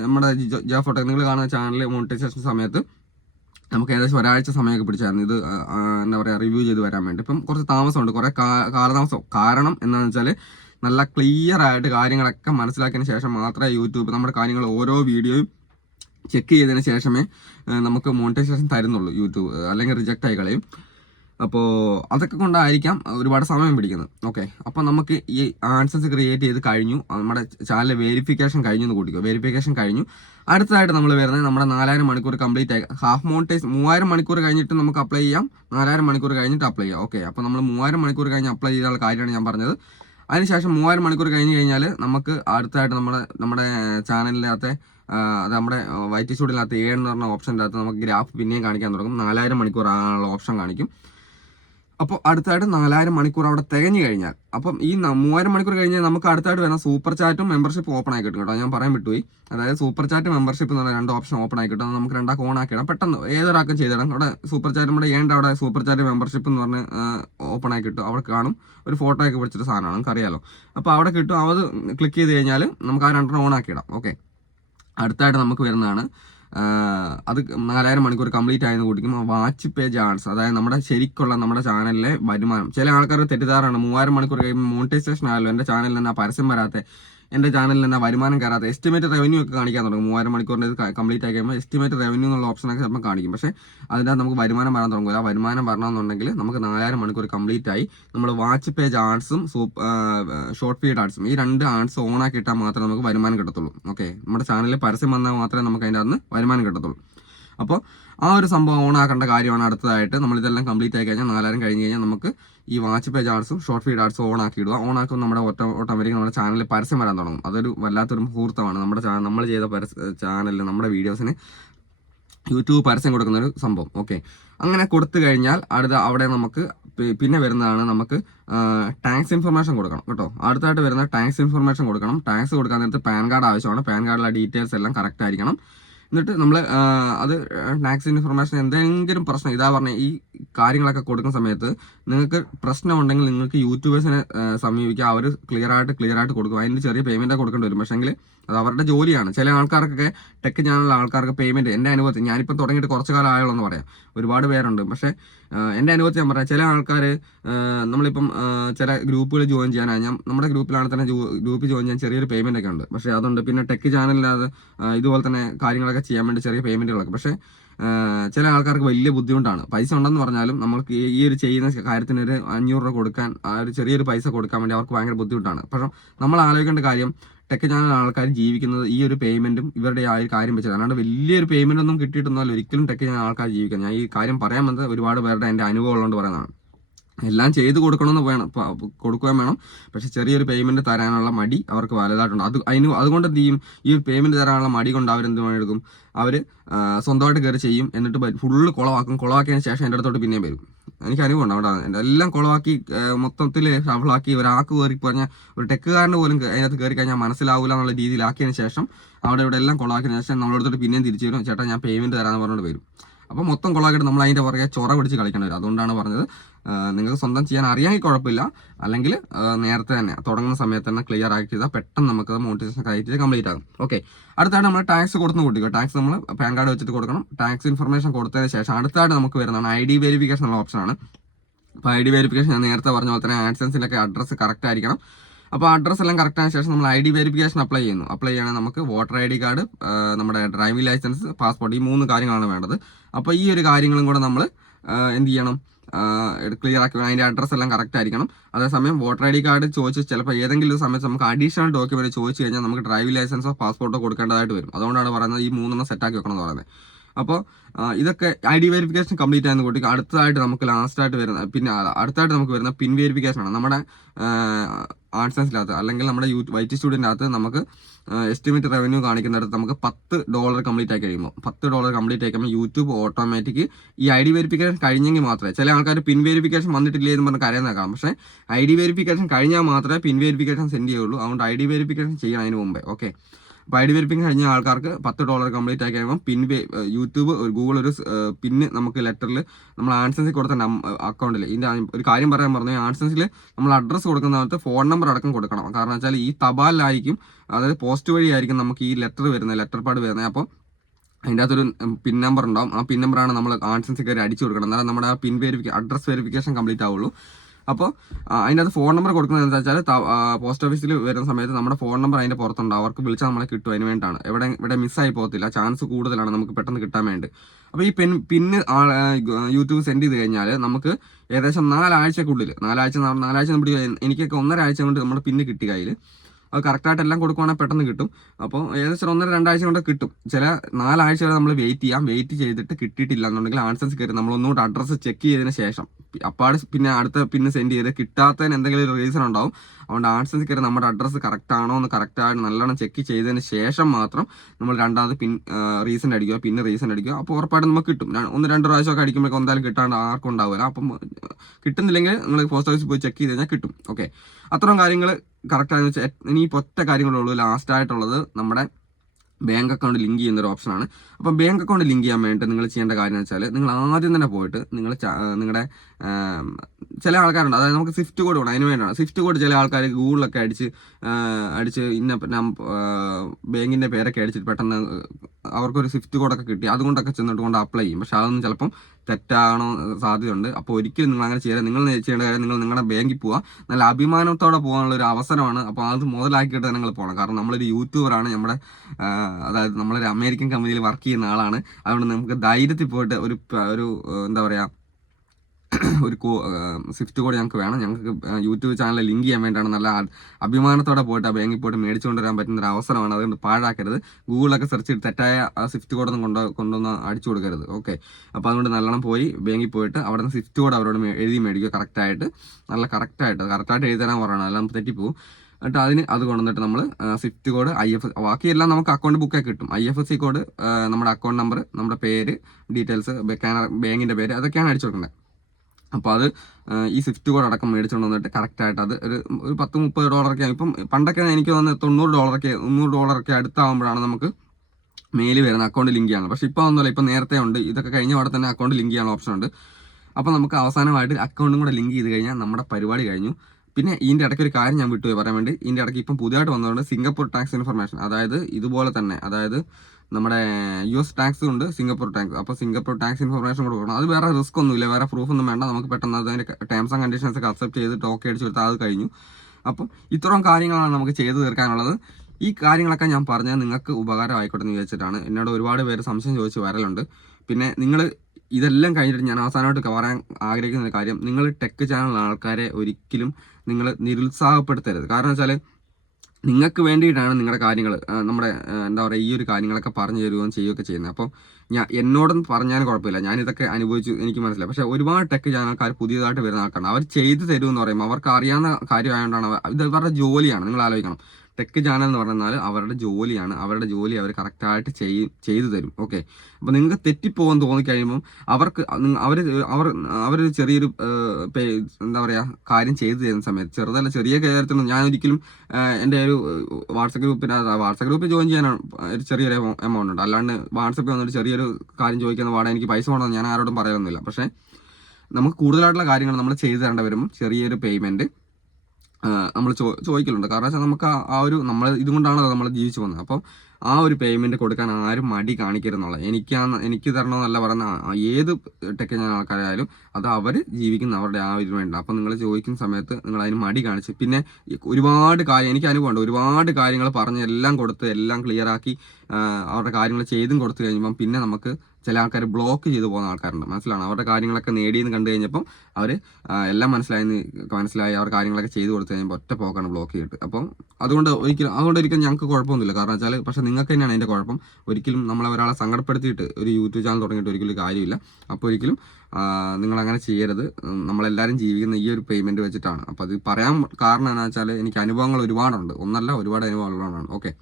നമ്മുടെ ജിയോ ഫോട്ടോ നിങ്ങൾ കാണുന്ന ചാനൽ മോണിറ്റൈസേഷൻ സമയത്ത് നമുക്ക് ഏകദേശം ഒരാഴ്ച സമയമൊക്കെ പിടിച്ചായിരുന്നു. ഇത് എന്താ പറയുക റിവ്യൂ ചെയ്ത് വരാൻ വേണ്ടി. ഇപ്പം കുറച്ച് താമസമുണ്ട്. കുറേ കാലതാമസം. കാരണം എന്താണെന്ന് വെച്ചാൽ നല്ല ക്ലിയർ ആയിട്ട് കാര്യങ്ങളൊക്കെ മനസ്സിലാക്കിയതിന് ശേഷം മാത്രമേ യൂട്യൂബ് നമ്മുടെ കാര്യങ്ങൾ ഓരോ വീഡിയോയും ചെക്ക് ചെയ്തതിന് ശേഷമേ നമുക്ക് മോണിറ്റൈസേഷൻ തരുന്നുള്ളൂ യൂട്യൂബ് അല്ലെങ്കിൽ റിജക്റ്റ് ആയി കളയും. അപ്പോൾ അതൊക്കെ കൊണ്ടായിരിക്കാം ഒരുപാട് സമയം പിടിക്കുന്നത്. ഓക്കെ അപ്പോൾ നമുക്ക് ഈ ആൻസേഴ്സ് ക്രിയേറ്റ് ചെയ്ത് കഴിഞ്ഞു. നമ്മുടെ ചാനൽ വെരിഫിക്കേഷൻ കഴിഞ്ഞു എന്ന് കൂട്ടിക്കോ. വെരിഫിക്കേഷൻ കഴിഞ്ഞു. അടുത്തതായിട്ട് നമ്മൾ വരുന്നത് നമ്മുടെ നാലായിരം മണിക്കൂർ കംപ്ലീറ്റ് ആയി. ഹാഫ് മോണിറ്റൈസ് മൂവായിരം മണിക്കൂർ കഴിഞ്ഞിട്ട് നമുക്ക് അപ്ലൈ ചെയ്യാം. നാലായിരം മണിക്കൂർ കഴിഞ്ഞിട്ട് അപ്ലൈ ചെയ്യാം. ഓക്കെ അപ്പോൾ നമ്മൾ മൂവായിരം മണിക്കൂർ കഴിഞ്ഞ് അപ്ലൈ ചെയ്താലുള്ള കാര്യമാണ് ഞാൻ പറഞ്ഞത്. അതിനുശേഷം മൂവായിരം മണിക്കൂർ കഴിഞ്ഞ് കഴിഞ്ഞാൽ നമുക്ക് അടുത്തതായിട്ട് നമ്മുടെ നമ്മുടെ ചാനലിനകത്തെ നമ്മുടെ വൈറ്റ് സ്റ്റൂഡിനകത്ത് ഏഴ് എന്ന് പറഞ്ഞ ഓപ്ഷന്റെ അകത്ത് നമുക്ക് ഗ്രാഫ് പിന്നെയും കാണിക്കാൻ തുടങ്ങും. നാലായിരം മണിക്കൂർ ആകാനുള്ള ഓപ്ഷൻ കാണിക്കും. അപ്പോൾ അടുത്തായിട്ട് നാലായിരം മണിക്കൂർ അവിടെ തികഞ്ഞു കഴിഞ്ഞാൽ അപ്പം ഈ മൂവായിരം മണിക്കൂർ കഴിഞ്ഞാൽ നമുക്ക് അടുത്തായിട്ട് വരുന്ന സൂപ്പർ ചാറ്റും മെമ്പർഷിപ്പ് ഓപ്പൺ ആയി കിട്ടും കേട്ടോ. ഞാൻ പറയാൻ വിട്ടുപോയി. അതായത് സൂപ്പർ ചാറ്റ് മെമ്പർഷിപ്പ് എന്ന് പറഞ്ഞ രണ്ട് ഓപ്ഷൻ ഓപ്പൺ ആയി കിട്ടും. നമുക്ക് രണ്ടാൾക്ക് ഓൺ ആക്കിയിടാം. പെട്ടെന്ന് ഏതൊരാൾക്കും ചെയ്തിടാം അവിടെ സൂപ്പർ ചാറ്റ് നമ്മുടെ ഏണ്ട അവിടെ സൂപ്പർ ചാറ്റ് മെമ്പർഷിപ്പ് എന്ന് പറഞ്ഞ് ഓപ്പൺ ആയി കിട്ടും. അവിടെ കാണും. ഒരു ഫോട്ടോ ഒക്കെ പിടിച്ചിട്ട് സാധനമാണ്. നമുക്ക് അറിയാലോ അപ്പോൾ അവിടെ കിട്ടും. അത് ക്ലിക്ക് ചെയ്ത് കഴിഞ്ഞാൽ നമുക്ക് ആ രണ്ടെണ്ണം ഓൺ ആക്കിയിടാം. ഓക്കെ അടുത്തായിട്ട് നമുക്ക് വരുന്നതാണ്. അത് നാലായിരം മണിക്കൂർ കംപ്ലീറ്റ് ആയെന്ന് കൂട്ടിക്കും. വാച്ച് പേ ചാൻസ് അതായത് നമ്മുടെ ശരിക്കുള്ള നമ്മുടെ ചാനലിലെ വരുമാനം. ചില ആൾക്കാർ തെറ്റിദ്ധാരണ മൂവായിരം മണിക്കൂർ കഴിയുമ്പോൾ മോണിറ്റൈസേഷൻ ആയാലും എന്റെ ചാനലിൽ നിന്ന് ആ പരസ്യം വരാത്ത. എന്റെ ചാനലിൽ എന്നാ വരുമാനം കയറാത്ത എസ്റ്റിമേറ്റ് റവന്യൂ ഒക്കെ കാണിക്കാൻ തുടങ്ങും. മൂവായിരം മണിക്കൂറിന്റെ ഇത് കംപ്ലീറ്റ് ആയി കഴിയുമ്പോൾ എസ്റ്റിമേറ്റ് റവന്യൂ എന്നുള്ള ഓപ്ഷനൊക്കെ ചിലപ്പോൾ കാണിക്കും. പക്ഷേ അതിന്റെ നമുക്ക് വരുമാനം വരാൻ തുടങ്ങും. ആ വരുമാനം വരണമെന്നുണ്ടെങ്കിൽ നമുക്ക് നാലായിരം മണിക്കൂർ കംപ്ലീറ്റ് ആയി നമ്മൾ വാച്ച് പേജ് ആർട്സും സൂപ്പ് ഷോർട്ട് ഫീഡ് ആർട്സും ഈ രണ്ട് ആർട്സ് ഓൺ ആക്കി ഇട്ടാൽ മാത്രമേ നമുക്ക് വരുമാനം കിട്ടത്തുള്ളൂ. ഓക്കെ നമ്മുടെ ചാനലിൽ പരസ്യം വന്നാൽ മാത്രമേ നമുക്ക് അതിന്റെ അകത്ത് വരുമാനം കിട്ടത്തുള്ളൂ. അപ്പോൾ ആ ഒരു സംഭവം ഓൺ ആക്കേണ്ട കാര്യമാണ് അടുത്തതായിട്ട്. നമ്മളിതെല്ലാം കംപ്ലീറ്റ് ആയി കഴിഞ്ഞാൽ നാലായിരം കഴിഞ്ഞ് കഴിഞ്ഞാൽ നമുക്ക് ഈ വാച്ച് പേജ് ആർട്സും ഷോർട്ട് ഫീഡ് ആർട്സും ഓൺ ആക്കി ഇടുക ഓൺ ആക്കുമ്പോൾ നമ്മുടെ ഓട്ടോ ഓട്ടോമാറ്റിക് നമ്മുടെ ചാനലിൽ പരസ്യം വരാൻ തുടങ്ങും. അതൊരു വല്ലാത്തൊരു മുഹൂർത്തമാണ്. നമ്മുടെ ചാനൽ നമ്മൾ ചെയ്ത ചാനലിൽ നമ്മുടെ വീഡിയോസിന് യൂട്യൂബ് പരസ്യം കൊടുക്കുന്ന ഒരു സംഭവം. ഓക്കെ അങ്ങനെ കൊടുത്തു കഴിഞ്ഞാൽ അടുത്ത അവിടെ നമുക്ക് പിന്നെ വരുന്നതാണ് നമുക്ക് ടാക്സ് ഇൻഫർമേഷൻ കൊടുക്കണം. കേട്ടോ. അടുത്തായിട്ട് വരുന്ന ടാക്സ് ഇൻഫർമേഷൻ കൊടുക്കണം. ടാക്സ് കൊടുക്കാൻ നേരത്ത് പാൻ കാർഡ് ആവശ്യമാണ്. പാൻ കാർഡിലെ ഡീറ്റെയിൽസ് എല്ലാം കറക്റ്റ് ആയിരിക്കണം. എന്നിട്ട് നമ്മൾ അത് ടാക്സ് ഇൻഫർമേഷൻ എന്തെങ്കിലും പ്രശ്നം ഇതാ പറഞ്ഞ ഈ കാര്യങ്ങളൊക്കെ കൊടുക്കുന്ന സമയത്ത് നിങ്ങൾക്ക് പ്രശ്നം ഉണ്ടെങ്കിൽ നിങ്ങൾക്ക് യൂട്യൂബേഴ്സിനെ സമീപിക്കുക അവർ ക്ലിയർ ആയിട്ട് ക്ലിയർ ആയിട്ട് കൊടുക്കും. അതിന് ചെറിയ പേയ്മെന്റ് കൊടുക്കേണ്ടി വരും. പക്ഷേങ്കിൽ അത് അവരുടെ ജോലിയാണ്. ചില ആൾക്കാർക്കൊക്കെ ടെക് ചാനലിലെ ആൾക്കാർക്ക് പേയ്മെന്റ് എന്റെ അനുഭവത്തിൽ ഞാനിപ്പം തുടങ്ങിയിട്ട് കുറച്ച് കാലം എന്ന് പറയാം. ഒരുപാട് പേരുണ്ട്. പക്ഷേ എന്റെ അനുഭവത്തിൽ ഞാൻ പറയാം. ചില ആൾക്കാർ നമ്മളിപ്പം ചില ഗ്രൂപ്പുകൾ ജോയിൻ ചെയ്യാനാണ് ഞാൻ നമ്മുടെ ഗ്രൂപ്പിലാണ് തന്നെ ഗ്രൂപ്പ് ജോയിൻ ചെയ്യാൻ ചെറിയൊരു പേയ്മെന്റ് ഒക്കെ ഉണ്ട്. പക്ഷേ അതുണ്ട്. പിന്നെ ടെക് ചാനലില്ലാതെ ഇതുപോലെ തന്നെ കാര്യങ്ങളൊക്കെ ചെയ്യാൻ വേണ്ടി ചെറിയ പേയ്മെന്റുകളൊക്കെ പക്ഷേ ചില ആൾക്കാർക്ക് വലിയ ബുദ്ധിമുട്ടാണ്. പൈസ ഉണ്ടെന്ന് പറഞ്ഞാലും നമ്മൾക്ക് ഈ ഒരു ചെയ്യുന്ന കാര്യത്തിന് ഒരു അഞ്ഞൂറ് രൂപ കൊടുക്കാൻ ആ ഒരു ചെറിയൊരു പൈസ കൊടുക്കാൻ വേണ്ടി അവർക്ക് ഭയങ്കര ബുദ്ധിമുട്ടാണ്. പക്ഷേ നമ്മൾ ആലോചിക്കേണ്ട കാര്യം ടെക് ചാനൽ ആൾക്കാർ ജീവിക്കുന്നത്. ഈ ഒരു പേയ്മെന്റും ഇവരുടെ ആ ഒരു കാര്യം വെച്ചത്. അല്ലാണ്ട് വലിയൊരു പേയ്മെന്റ് ഒന്നും കിട്ടിയിട്ടൊന്നുമല്ല. ഒരിക്കലും ടെക് ഞാൻ ആൾക്കാർ ജീവിക്കുന്നത്. ഞാൻ ഈ കാര്യം പറയാൻ വന്നത് ഒരുപാട് പേരുടെ എന്റെ അനുഭവം ഉള്ളതുകൊണ്ട് പറയുന്നതാണ്. എല്ലാം ചെയ്ത് കൊടുക്കണമെന്ന് വേണം. കൊടുക്കുകയും വേണം. പക്ഷെ ചെറിയൊരു പേയ്മെന്റ് തരാനുള്ള മടി അവർക്ക് വലുതായിട്ടുണ്ട്. അത് അതിന് അതുകൊണ്ട് എന്ത് ചെയ്യും? ഈ പേയ്മെന്റ് തരാനുള്ള മടി കൊണ്ട് അവരെന്ത് പണിയെടുക്കും അവർ സ്വന്തമായിട്ട് കയറി ചെയ്യും. എന്നിട്ട് ഫുള്ള് കുളവാക്കും. കുളവാക്കിയതിന് ശേഷം എന്റെ അടുത്തോട്ട് പിന്നെയും വരും. എനിക്ക് അനുഭവം അവിടെ. എല്ലാം കുളവാക്കി മൊത്തത്തിൽ ഷഫിളാക്കി ഒരാൾക്ക് കയറി പറഞ്ഞ ഒരു ടെക്കുകാരന്റെ പോലും അതിനകത്ത് കയറി കഴിഞ്ഞാൽ മനസ്സിലാവില്ല എന്നുള്ള രീതിയിലാക്കിയതിന് ശേഷം അവിടെ ഇവിടെ എല്ലാം കുളമാക്കിയതിന് ശേഷം നമ്മളെടുത്തിട്ട് പിന്നെയും തിരിച്ചു വരും. ചേട്ടാ ഞാൻ പേയ്മെന്റ് തരാമെന്ന് പറഞ്ഞിട്ട് വരും. അപ്പോൾ മൊത്തം കുളമാക്കിയിട്ട് നമ്മൾ അതിന്റെ പുറകെ ചൊറ പിടിച്ച് കളിക്കേണ്ടി വരും. അതുകൊണ്ടാണ് പറഞ്ഞത്. നിങ്ങൾക്ക് സ്വന്തം ചെയ്യാൻ അറിയാമെങ്കിൽ കുഴപ്പമില്ല. അല്ലെങ്കിൽ നേരത്തെ തന്നെ തുടങ്ങുന്ന സമയത്ത് തന്നെ ക്ലിയർ ആക്കി ചെയ്താൽ പെട്ടെന്ന് നമുക്ക് മോട്ടിവേഷൻ ക്രൈറ്റീരിയ കംപ്ലീറ്റ് ആകും. ഓക്കെ അടുത്തായിട്ട് നമ്മൾ ടാക്സ് കൊടുത്ത് കൂട്ടിക്കുക ടാക്സ് നമ്മൾ പാൻ കാർഡ് വെച്ചിട്ട് കൊടുക്കണം. ടാക്സ് ഇൻഫർമേഷൻ കൊടുത്തതിന് ശേഷം അടുത്തായിട്ട് നമുക്ക് വരുന്നതാണ് ഐ ഡി വെരിഫിക്കേഷൻ ഉള്ള ഓപ്ഷനാണ് അപ്പോൾ ഐ ഡി വെരിഫിക്കേഷൻ ഞാൻ നേരത്തെ പറഞ്ഞ പോലെ തന്നെ ആഡ്സൻസിലൊക്കെ അഡ്രസ്സ് കറക്റ്റ് ആയിരിക്കണം. അപ്പോൾ അഡ്രസ്സ് എല്ലാം കറക്റ്റ് ആയ ശേഷം നമ്മൾ ഐ ഡി വെരിഫിക്കേഷൻ അപ്ലൈ ചെയ്യുന്നു. അപ്ലൈ ചെയ്യണം നമുക്ക് വോട്ടർ ഐ ഡി കാർഡ് നമ്മുടെ ഡ്രൈവിംഗ് ലൈസൻസ് പാസ്പോർട്ട് ഈ മൂന്ന് കാര്യങ്ങളാണ് വേണ്ടത്. അപ്പോൾ ഈ ഒരു കാര്യങ്ങളും കൂടെ നമ്മൾ എന്ത് ചെയ്യണം? ക്ലിയർ ആക്കി അതിന്റെ അഡ്രസ്സ് എല്ലാം കറക്റ്റ് ആയിരിക്കണം. അതേസമയം വോട്ടർ ഐ ഡി കാർഡ് ചോദിച്ച് ചിലപ്പോൾ ഏതെങ്കിലും ഒരു സമയത്ത് നമുക്ക് അഡീഷണൽ ഡോക്യുമെന്റ് ചോദിച്ചു കഴിഞ്ഞാൽ നമുക്ക് ഡ്രൈവിംഗ് ലൈസൻസോ പാസ്പോർട്ടോ കൊടുക്കേണ്ടതായിട്ട് വരും. അതുകൊണ്ടാണ് പറയുന്നത് ഈ മൂന്നെണ്ണം സെറ്റാക്കി വെക്കണം എന്ന് പറയുന്നത്. അപ്പോൾ ഇതൊക്കെ ഐ ഡി വെരിഫിക്കേഷൻ കംപ്ലീറ്റ് ആയെന്ന് കൂട്ടി അടുത്തതായിട്ട് നമുക്ക് ലാസ്റ്റ് ആയിട്ട് വരുന്ന പിന്നെ അടുത്തായിട്ട് നമുക്ക് വരുന്ന പിൻ വെരിഫിക്കേഷൻ ആണ്. നമ്മുടെ ആർട്സ് സയൻസിനകത്ത് അല്ലെങ്കിൽ നമ്മുടെ യൂ ടി സ്റ്റുഡന്റിനകത്ത് നമുക്ക് എസ്റ്റിമേറ്റ് റവന്യൂ കാണിക്കുന്നിടത്ത് നമുക്ക് പത്ത് ഡോളർ കംപ്ലീറ്റ് ആയി കഴിയുമ്പോൾ പത്ത് ഡോളർ കംപ്ലീറ്റ് ആയി കഴിയുമ്പോൾ യൂട്യൂബ് ഓട്ടോമാറ്റിക് ഈ ഐ ഡി വെരിഫിക്കേഷൻ കഴിഞ്ഞെങ്കിൽ മാത്രമേ ചില ആൾക്കാർ പിൻ വെരിഫിക്കേഷൻ വന്നിട്ടില്ലേ എന്ന് പറഞ്ഞ കാര്യം നോക്കാം പക്ഷേ ഐ ഡി വെരിഫിക്കേഷൻ കഴിഞ്ഞാൽ മാത്രമേ പിൻ വെരിഫിക്കേഷൻ സെൻഡ് ചെയ്യുള്ളൂ. അതുകൊണ്ട് ഐ ഡി വെരിഫിക്കേഷൻ ചെയ്യണം അതിന് മുമ്പേ. ഓക്കെ അപ്പോൾ ഐ ഡി വെരിഫിക്കേഷൻ കഴിഞ്ഞ ആൾക്കാർക്ക് പത്ത് ഡോളർ കംപ്ലീറ്റ് ആക്കി കഴിയുമ്പോൾ പിൻ യൂട്യൂബ് ഒരു ഗൂഗിൾ ഒരു പിന്ന് നമുക്ക് ലെറ്ററിൽ നമ്മൾ ആൻസൻസിൽ കൊടുത്ത അക്കൗണ്ടിൽ ഇതിന്റെ ഒരു കാര്യം പറയാൻ പറഞ്ഞു ആൻസൻസിൽ നമ്മൾ അഡ്രസ്സ് സമയത്ത് ഫോൺ നമ്പർ അടക്കം കൊടുക്കണം. കാരണം വെച്ചാൽ ഈ തപാലിലായിരിക്കും അതായത് പോസ്റ്റ് വഴിയായിരിക്കും നമുക്ക് ഈ ലെറ്റർ വരുന്നത് ലെറ്റർ പാഡ് വരുന്നത്. അപ്പോൾ അതിന്റെ അകത്തൊരു പിൻ നമ്പർ ഉണ്ടാവും. ആ പിൻ നമ്പറാണ് നമ്മൾ ആൻസൻസിൽ കയറി അടിച്ചു കൊടുക്കണം. എന്നാലും നമ്മുടെ ആ pin verification address verification complete ആവുള്ളൂ. അപ്പോൾ അതിന്റെ അത് ഫോൺ നമ്പർ കൊടുക്കുന്നത് എന്താ വെച്ചാൽ പോസ്റ്റ് ഓഫീസിൽ വരുന്ന സമയത്ത് നമ്മുടെ ഫോൺ നമ്പർ അതിന്റെ പുറത്തുണ്ട്. അവർക്ക് വിളിച്ചാൽ നമ്മളെ കിട്ടും അതിന് വേണ്ടിയിട്ടാണ്. എവിടെ ഇവിടെ മിസ്സായി പോകത്തില്ല. ചാൻസ് കൂടുതലാണ് നമുക്ക് പെട്ടെന്ന് കിട്ടാൻ വേണ്ടി. അപ്പോൾ ഈ പിൻ പിന്ന് യൂട്യൂബ് സെൻഡ് ചെയ്ത് കഴിഞ്ഞാൽ നമുക്ക് ഏകദേശം നാലാഴ്ചക്കുള്ളിൽ നാലാഴ്ച നാലാഴ്ച നമ്മുടെ എനിക്കൊക്കെ ഒന്നര ആഴ്ച കൊണ്ട് നമ്മുടെ പിന്ന് കിട്ടി കയ്യിൽ അത് കറക്റ്റായിട്ട് എല്ലാം കൊടുക്കുവാണെങ്കിൽ പെട്ടെന്ന് കിട്ടും. അപ്പോൾ ഏകദേശം ഒന്നര രണ്ടാഴ്ച കൊണ്ട് കിട്ടും. ചില നാലാഴ്ച വരെ നമ്മൾ വെയിറ്റ് ചെയ്യാം. വെയിറ്റ് ചെയ്തിട്ട് കിട്ടിയിട്ടില്ല എന്നുണ്ടെങ്കിൽ ആൻസൻസ് കയറി. നമ്മൾ ഒന്നുകൂടെ അഡ്രസ്സ് ചെക്ക് ചെയ്തതിന് ശേഷം. അപ്പാട് പിന്നെ അടുത്ത പിന്നെ സെൻഡ് ചെയ്ത് കിട്ടാത്തതിന് എന്തെങ്കിലും ഒരു റീസൺ ഉണ്ടാവും. അതുകൊണ്ട് ആൻസൻസ് കയറി നമ്മുടെ അഡ്രസ്സ് കറക്റ്റ് ആണോ എന്ന് കറക്റ്റായിട്ട് നല്ലോണം ചെക്ക് ചെയ്തതിന് ശേഷം മാത്രം നമ്മൾ രണ്ടാമത് പിൻ റീസൺ അടിക്കുക പിന്നെ റീസൺ അടിക്കുക. അപ്പോൾ ഉറപ്പായിട്ടും നമുക്ക് കിട്ടും. ഒന്ന് രണ്ട് പ്രാവശ്യമൊക്കെ അടിക്കുമ്പോഴേക്കും എന്തായാലും കിട്ടാണ്ട് ആർക്കും ഉണ്ടാവില്ല. അപ്പം കിട്ടുന്നില്ലെങ്കിൽ നിങ്ങൾ പോസ്റ്റ് ഓഫീസിൽ പോയി ചെക്ക് ചെയ്ത് കഴിഞ്ഞാൽ കിട്ടും. ഓക്കെ അത്തരം കാര്യങ്ങൾ കറക്റ്റാണെന്ന് വെച്ചാൽ ഇനി ഒറ്റ കാര്യങ്ങളേ ഉള്ളൂ ലാസ്റ്റ് ആയിട്ടുള്ളത് നമ്മുടെ ബാങ്ക് അക്കൗണ്ട് ലിങ്ക് ചെയ്യുന്ന ഒരു ഓപ്ഷനാണ് അപ്പം ബാങ്ക് അക്കൗണ്ട് ലിങ്ക് ചെയ്യാൻ വേണ്ടി നിങ്ങൾ ചെയ്യേണ്ട കാര്യം എന്ന് വെച്ചാൽ നിങ്ങൾ ആദ്യം തന്നെ പോയിട്ട് നിങ്ങൾ നിങ്ങളുടെ ചില ആൾക്കാരുണ്ട്. അതായത് നമുക്ക് സ്വിഫ്റ്റ് കോഡ് വേണം അതിന് വേണ്ടിയാണ്. സ്വിഫ്റ്റ് കോഡ് ചില ആൾക്കാർ ഗൂഗിളിലൊക്കെ അടിച്ച് അടിച്ച് ഇന്ന ബാങ്കിന്റെ പേരൊക്കെ അടിച്ചിട്ട് പെട്ടെന്ന് അവർക്കൊരു സ്വിഫ്റ്റ് കോഡൊക്കെ കിട്ടി. അതുകൊണ്ടൊക്കെ ചെന്നിട്ട് കൊണ്ട് അപ്ലൈ ചെയ്യും. പക്ഷെ അതൊന്നും ചിലപ്പം തെറ്റാണോ സാധ്യതയുണ്ട്. അപ്പോൾ ഒരിക്കലും നിങ്ങൾ അങ്ങനെ ചെയ്യരുത്. നിങ്ങൾ ചെയ്യേണ്ട കാര്യം നിങ്ങൾ നിങ്ങളുടെ ബാങ്കിൽ പോവുക നല്ല അഭിമാനത്തോടെ പോകാനുള്ള ഒരു അവസരമാണ്. അപ്പോൾ അത് മുതലാക്കിയിട്ട് നിങ്ങൾ പോകണം. കാരണം നമ്മളൊരു യൂട്യൂബറാണ്. നമ്മുടെ അതായത് നമ്മളൊരു അമേരിക്കൻ കമ്പനിയിൽ വർക്ക് ചെയ്യുന്ന ആളാണ്. അതുകൊണ്ട് നമുക്ക് ധൈര്യത്തിൽ പോയിട്ട് ഒരു ഒരു എന്താ പറയുക ഒരു സ്വിഫ്റ്റ് കോഡ് ഞങ്ങൾക്ക് വേണം. ഞങ്ങൾക്ക് യൂട്യൂബ് ചാനൽ ലിങ്ക് ചെയ്യാൻ വേണ്ടിയാണ് നല്ല അഭിമാനത്തോടെ പോയിട്ട് ആ ബാങ്കിൽ പോയിട്ട് മേടിച്ചുകൊണ്ട് വരാൻ പറ്റുന്ന ഒരു അവസരമാണ്. അതുകൊണ്ട് പാഴാക്കരുത്. ഗൂഗിളൊക്കെ സെർച്ച് ചെയ്ത് തെറ്റായ സ്വിഫ്റ്റ് കോഡൊന്നും കൊണ്ട് കൊണ്ടുവന്ന് അടിച്ചു കൊടുക്കരുത്. ഓക്കെ അപ്പോൾ അതുകൊണ്ട് നല്ലോണം പോയി ബാങ്കിൽ പോയിട്ട് അവിടെ നിന്ന് സ്വിഫ്റ്റ് കോഡ് അവരോട് എഴുതി മേടിക്കുക കറക്റ്റായിട്ട്. നല്ല കറക്റ്റായിട്ട് കറക്റ്റായിട്ട് എഴുതി തരാൻ പറയണം എല്ലാം തെറ്റിപ്പോവും. എന്നിട്ട് അതിന് അത് കൊണ്ടുവന്നിട്ട് നമ്മൾ സ്വിഫ്റ്റ് കോഡ് ഐ എഫ് ബാക്കിയെല്ലാം നമുക്ക് അക്കൗണ്ട് ബുക്കൊക്കെ കിട്ടും. I F S C code നമ്മുടെ അക്കൗണ്ട് നമ്പർ നമ്മുടെ പേര് ഡീറ്റെയിൽസ് ബാങ്കിന്റെ പേര് അതൊക്കെയാണ് അടിച്ചു കൊടുക്കേണ്ടത് അപ്പോൾ അത് ഈ സ്വിഫ്റ്റ് കോഡ് അടക്കം മേടിച്ചുകൊണ്ട് വന്നിട്ട് കറക്റ്റായിട്ട് അത് ഒരു ഒരു പത്ത് മുപ്പത് ഡോളറൊക്കെ ഇപ്പം പണ്ടൊക്കെ എനിക്ക് വന്ന് തൊണ്ണൂറ് ഡോളറൊക്കെ മുന്നൂറ് ഡോളറൊക്കെ അടുത്താകുമ്പോഴാണ് നമുക്ക് മെയിൽ വരുന്ന അക്കൗണ്ട് ലിങ്ക് ചെയ്യണം പക്ഷേ ഇപ്പോൾ ഒന്നുമില്ല ഇപ്പം നേരത്തെ ഉണ്ട്. ഇതൊക്കെ കഴിഞ്ഞ അവിടെ തന്നെ അക്കൗണ്ട് ലിങ്ക് ചെയ്യാനുള്ള ഓപ്ഷൻ ഉണ്ട്. അപ്പോൾ നമുക്ക് അവസാനമായിട്ട് അക്കൗണ്ടും കൂടെ ലിങ്ക് ചെയ്ത് കഴിഞ്ഞാൽ നമ്മുടെ പരിപാടി കഴിഞ്ഞു. പിന്നെ ഇതിന്റെ ഇടയ്ക്ക് ഒരു കാര്യം ഞാൻ വിട്ടുപോയി. പറയാൻ വേണ്ടി ഇതിന്റെ ഇടയ്ക്ക് ഇപ്പം പുതിയതായിട്ട് വന്നതുകൊണ്ട് സിംഗപ്പൂർ ടാക്സ് ഇൻഫർമേഷൻ അതായത് ഇതുപോലെ തന്നെ അതായത് നമ്മുടെ യു എസ് ടാക്സ് ഉണ്ട് സിംഗപ്പൂർ ടാക്സ്. അപ്പോൾ സിംഗപ്പൂർ ടാക്സ് ഇൻഫർമേഷൻ കൊടുക്കണം. അത് വേറെ റിസ്ക് ഒന്നുമില്ല. വേറെ പ്രൂഫ് ഒന്നും വേണ്ട. നമുക്ക് പെട്ടെന്ന് അതിന്റെ ടേംസ് ആൻഡ് കണ്ടീഷൻസ് ഒക്കെ അക്സെപ്റ്റ് ചെയ്ത് ടോക്ക് അടിച്ചു കൊടുത്താൽ അത് കഴിഞ്ഞു. അപ്പം ഇത്രയും കാര്യങ്ങളാണ് നമുക്ക് ചെയ്തു തീർക്കാനുള്ളത്. ഈ കാര്യങ്ങളൊക്കെ ഞാൻ പറഞ്ഞാൽ നിങ്ങൾക്ക് ഉപകാരമായിക്കോട്ടെ എന്ന് വിചാരിച്ചിട്ടാണ്. എന്നോട് ഒരുപാട് പേര് സംശയം ചോദിച്ച് വരലുണ്ട്. പിന്നെ നിങ്ങൾ ഇതെല്ലാം കഴിഞ്ഞിട്ട് ഞാൻ അവസാനമായിട്ട് പറയാൻ ആഗ്രഹിക്കുന്ന ഒരു കാര്യം. നിങ്ങൾ ടെക് ചാനൽ ആൾക്കാരെ ഒരിക്കലും നിങ്ങൾ നിരുത്സാഹപ്പെടുത്തരുത്. കാരണം വെച്ചാൽ നിങ്ങൾക്ക് വേണ്ടിയിട്ടാണ് നിങ്ങളുടെ കാര്യങ്ങൾ നമ്മുടെ എന്താ പറയുക ഈ ഒരു കാര്യങ്ങളൊക്കെ പറഞ്ഞു തരുകയും ചെയ്യുകയൊക്കെ ചെയ്യുന്നത്. അപ്പോൾ ഞാൻ എന്നോടൊന്നും പറഞ്ഞാലും കുഴപ്പമില്ല. ഞാനിതൊക്കെ അനുഭവിച്ചു എനിക്ക് മനസ്സിലായി. പക്ഷേ ഒരുപാട് ടെക് ചാനൽക്കാർ പുതിയതായിട്ട് വരുന്ന ആൾക്കാരാണ് അവർ ചെയ്തു തരുമെന്ന് പറയുമ്പോൾ അവർക്ക് അറിയാവുന്ന കാര്യമായതുകൊണ്ടാണ് ഇത് ഇവരുടെ ജോലിയാണ്. നിങ്ങൾ ആലോചിക്കണം. ടെക് ചാനൽ എന്ന് പറഞ്ഞാൽ അവരുടെ ജോലിയാണ്. അവരുടെ ജോലി അവർ കറക്റ്റായിട്ട് ചെയ് ചെയ്തു തരും. ഓക്കെ അപ്പോൾ നിങ്ങൾക്ക് തെറ്റിപ്പോകാൻ തോന്നിക്കഴിയുമ്പം അവർക്ക് അവർ അവർ അവരൊരു ചെറിയൊരു എന്താ പറയുക കാര്യം ചെയ്തു തരുന്ന സമയത്ത് ചെറുതല്ല ചെറിയ കാര്യത്തിനും ഞാൻ ഒരിക്കലും എന്റെ ഒരു വാട്സപ്പ് ഗ്രൂപ്പിന് വാട്സപ്പ് ഗ്രൂപ്പിൽ ജോയിൻ ചെയ്യാനാണ് ഒരു ചെറിയൊരു എമൗണ്ട് ഉണ്ട്. അല്ലാണ്ട് വാട്സപ്പിൽ വന്നിട്ട് ചെറിയൊരു കാര്യം ചോദിക്കുന്ന പാടെ എനിക്ക് പൈസ വേണമെന്ന് ഞാൻ ആരോടും പറയുന്നില്ല പക്ഷേ നമുക്ക് കൂടുതലായിട്ടുള്ള കാര്യങ്ങൾ നമ്മൾ ചെയ്തു തരേണ്ടി വരുമ്പോൾ ചെറിയൊരു പേയ്മെന്റ് നമ്മൾ ചോ ചോദിക്കലുണ്ട്. കാരണം വെച്ചാൽ നമുക്ക് ആ ഒരു നമ്മൾ ഇതുകൊണ്ടാണ് നമ്മൾ ജീവിച്ചു പോകുന്നത്. അപ്പം ആ ഒരു പേയ്മെന്റ് കൊടുക്കാൻ ആരും മടി കാണിക്കരുന്നുള്ളത് എനിക്കാന്ന് എനിക്ക് തരണമെന്നല്ല പറയുന്ന ഏത് ടെക് ഞാൻ ആൾക്കാരായാലും അത് അവർ ജീവിക്കുന്ന അവരുടെ ആ ഒരു വേണ്ട അപ്പം നിങ്ങൾ ചോദിക്കുന്ന സമയത്ത് നിങ്ങൾ അതിന് മടി കാണിച്ച് പിന്നെ ഒരുപാട് കാര്യം എനിക്ക് അനുഭവമുണ്ട്. ഒരുപാട് കാര്യങ്ങൾ പറഞ്ഞ് എല്ലാം കൊടുത്ത് എല്ലാം ക്ലിയർ ആക്കി അവരുടെ കാര്യങ്ങൾ ചെയ്തും കൊടുത്തു കഴിയുമ്പം പിന്നെ നമുക്ക് ചില ആൾക്കാർ ബ്ലോക്ക് ചെയ്തു പോകുന്ന ആൾക്കാരുണ്ട്. മനസ്സിലാണ്? അവരുടെ കാര്യങ്ങളൊക്കെ നേടിയെന്ന് കണ്ടു കഴിഞ്ഞപ്പം അവർ എല്ലാം മനസ്സിലായെന്ന് മനസ്സിലായി അവർ കാര്യങ്ങളൊക്കെ ചെയ്തു കൊടുത്തു കഴിഞ്ഞപ്പോൾ ഒറ്റ പോക്കാണ് ബ്ലോക്ക് ചെയ്തിട്ട്. അപ്പം അതുകൊണ്ട് ഒരിക്കലും അതുകൊണ്ട് ഒരിക്കലും ഞങ്ങൾക്ക് കുഴപ്പമൊന്നുമില്ല. കാരണം വെച്ചാൽ പക്ഷേ നിങ്ങൾക്ക് തന്നെയാണ് അതിന്റെ കുഴപ്പം. ഒരിക്കലും നമ്മളെ ഒരാളെ സങ്കടപ്പെടുത്തിയിട്ട് ഒരു യൂട്യൂബ് ചാനൽ തുടങ്ങിയിട്ട് ഒരിക്കലും കാര്യമില്ല. അപ്പോൾ ഒരിക്കലും നിങ്ങൾ അങ്ങനെ ചെയ്യരുത്. നമ്മളെല്ലാവരും ജീവിക്കുന്ന ഈ ഒരു പേയ്മെന്റ് വെച്ചിട്ടാണ്. അപ്പോൾ അത് പറയാൻ കാരണം എന്താണെന്ന് വെച്ചാൽ എനിക്ക് അനുഭവങ്ങൾ ഒരുപാടുണ്ട്. ഒന്നല്ല ഒരുപാട് അനുഭവങ്ങളാണ് ഓക്കെ.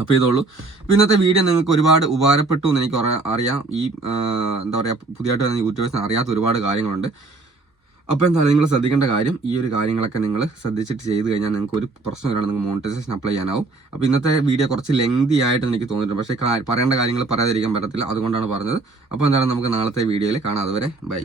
അപ്പോൾ ഇതുള്ളൂ അപ്പോൾ ഇന്നത്തെ വീഡിയോ നിങ്ങൾക്ക് ഒരുപാട് ഉപകാരപ്പെട്ടു എന്ന് എനിക്ക് അറിയാം- ഈ എന്താ പറയുക പുതിയതായിട്ട് വന്ന യൂട്യൂബേഴ്സിന് അറിയാത്ത ഒരുപാട് കാര്യങ്ങളുണ്ട്. അപ്പോൾ എന്തായാലും നിങ്ങൾ ശ്രദ്ധിക്കേണ്ട കാര്യം ഈ ഒരു കാര്യങ്ങളൊക്കെ നിങ്ങൾ ശ്രദ്ധിച്ചിട്ട് ചെയ്ത് കഴിഞ്ഞാൽ നിങ്ങൾക്ക് ഒരു പ്രശ്നം വരാണ് നിങ്ങൾക്ക് മോണിറ്റൈസേഷൻ അപ്ലൈ ചെയ്യാനാവും. അപ്പോൾ ഇന്നത്തെ വീഡിയോ കുറച്ച് ലെങ്തി ആയിട്ട് എനിക്ക് തോന്നിയിട്ടുണ്ട്. പക്ഷേ പറയേണ്ട കാര്യങ്ങൾ പറയാതിരിക്കാൻ പറ്റത്തില്ല. അതുകൊണ്ടാണ് പറഞ്ഞത്. അപ്പോൾ എന്തായാലും നമുക്ക് നാളത്തെ വീഡിയോയിൽ കാണാം. അതുവരെ ബൈ.